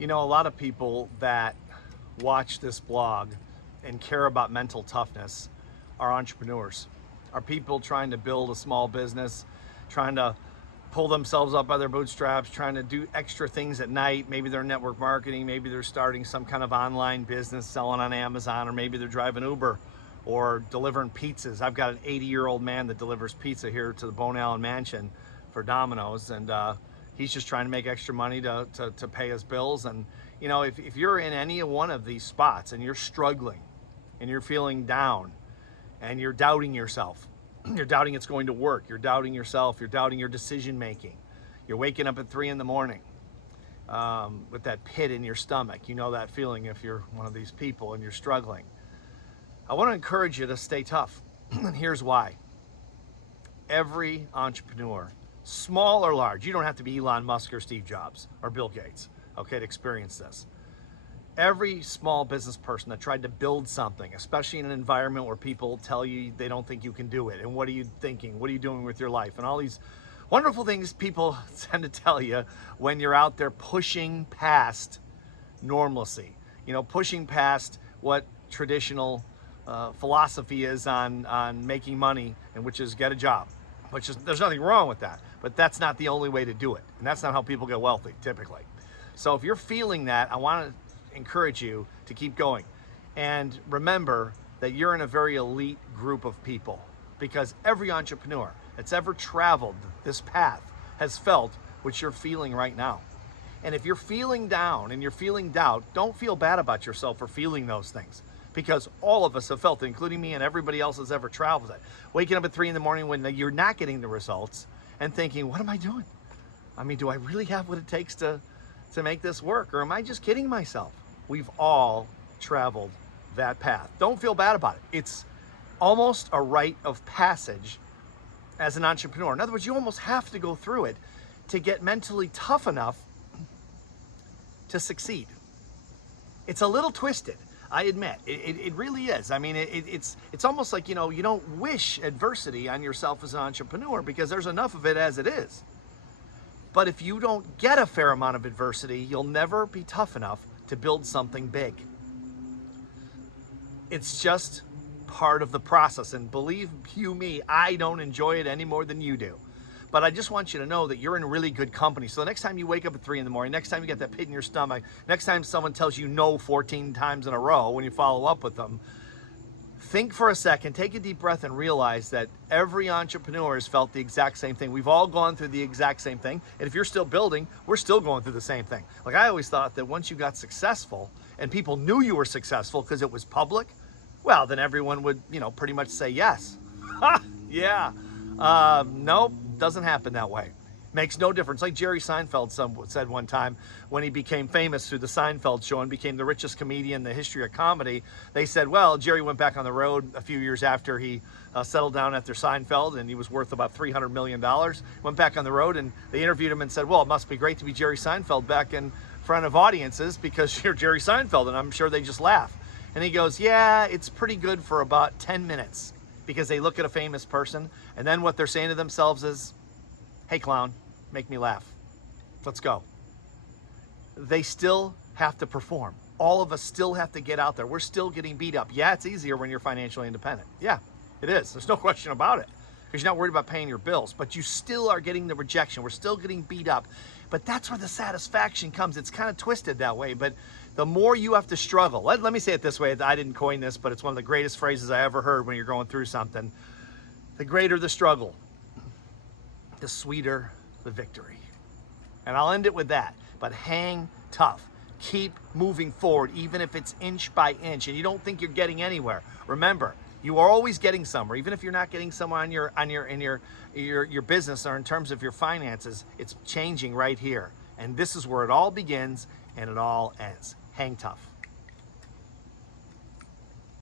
You know, a lot of people that watch this blog and care about mental toughness are entrepreneurs, are people trying to build a small business, trying to pull themselves up by their bootstraps, trying to do extra things at night. Maybe they're network marketing, maybe they're starting some kind of online business, selling on Amazon, or maybe they're driving Uber or delivering pizzas. I've got an 80-year-old man that delivers pizza here to the Bone Allen Mansion for Domino's, and he's just trying to make extra money to pay his bills. And you know, if you're in any one of these spots and you're struggling and you're feeling down and you're doubting yourself, you're doubting it's going to work, you're doubting yourself, you're doubting your decision making, you're waking up at 3 in the morning with that pit in your stomach, you know that feeling if you're one of these people and you're struggling. I want to encourage you to stay tough. And here's why. Every entrepreneur, small or large, you don't have to be Elon Musk or Steve Jobs or Bill Gates, okay, to experience this. Every small business person that tried to build something, especially in an environment where people tell you they don't think you can do it, and what are you thinking, what are you doing with your life, and all these wonderful things people tend to tell you when you're out there pushing past normalcy, you know, pushing past what traditional philosophy is on making money, and which is get a job, which is, there's nothing wrong with that, but that's not the only way to do it, and that's not how people get wealthy typically. So if you're feeling that, I want to encourage you to keep going, and remember that you're in a very elite group of people, because every entrepreneur that's ever traveled this path has felt what you're feeling right now. And if you're feeling down and you're feeling doubt, don't feel bad about yourself for feeling those things, because all of us have felt it, including me, and everybody else has ever traveled it. Waking up at 3 in the morning when you're not getting the results and thinking, what am I doing? I mean, do I really have what it takes to make this work, or am I just kidding myself? We've all traveled that path. Don't feel bad about it. It's almost a rite of passage as an entrepreneur. In other words, you almost have to go through it to get mentally tough enough to succeed. It's a little twisted, I admit. It really is. I mean, it's almost like, you know, you don't wish adversity on yourself as an entrepreneur because there's enough of it as it is. But if you don't get a fair amount of adversity, you'll never be tough enough to build something big. It's just part of the process, and believe you me, I don't enjoy it any more than you do. But I just want you to know that you're in really good company. So the next time you wake up at 3 in the morning, next time you get that pit in your stomach, next time someone tells you no 14 times in a row when you follow up with them, think for a second, take a deep breath, and realize that every entrepreneur has felt the exact same thing. We've all gone through the exact same thing. And if you're still building, we're still going through the same thing. Like, I always thought that once you got successful and people knew you were successful because it was public, well, then everyone would, you know, pretty much say yes. Yeah. Nope, doesn't happen that way. Makes no difference. Like Jerry Seinfeld said one time when he became famous through the Seinfeld show and became the richest comedian in the history of comedy. They said, well, Jerry went back on the road a few years after he settled down after Seinfeld, and he was worth about $300 million. Went back on the road, and they interviewed him and said, well, it must be great to be Jerry Seinfeld back in front of audiences because you're Jerry Seinfeld. And I'm sure they just laugh. And he goes, yeah, it's pretty good for about 10 minutes because they look at a famous person, and then what they're saying to themselves is, hey, clown, make me laugh. Let's go. They still have to perform. All of us still have to get out there. We're still getting beat up. Yeah, it's easier when you're financially independent. Yeah, it is. There's no question about it, because you're not worried about paying your bills, but you still are getting the rejection. We're still getting beat up. But that's where the satisfaction comes. It's kind of twisted that way, but the more you have to struggle, let me say it this way. I didn't coin this, but it's one of the greatest phrases I ever heard when you're going through something. The greater the struggle, the sweeter the victory. And I'll end it with that. But hang tough. Keep moving forward, even if it's inch by inch and you don't think you're getting anywhere. Remember, you are always getting somewhere. Even if you're not getting somewhere in your business or in terms of your finances, it's changing right here. And this is where it all begins and it all ends. Hang tough.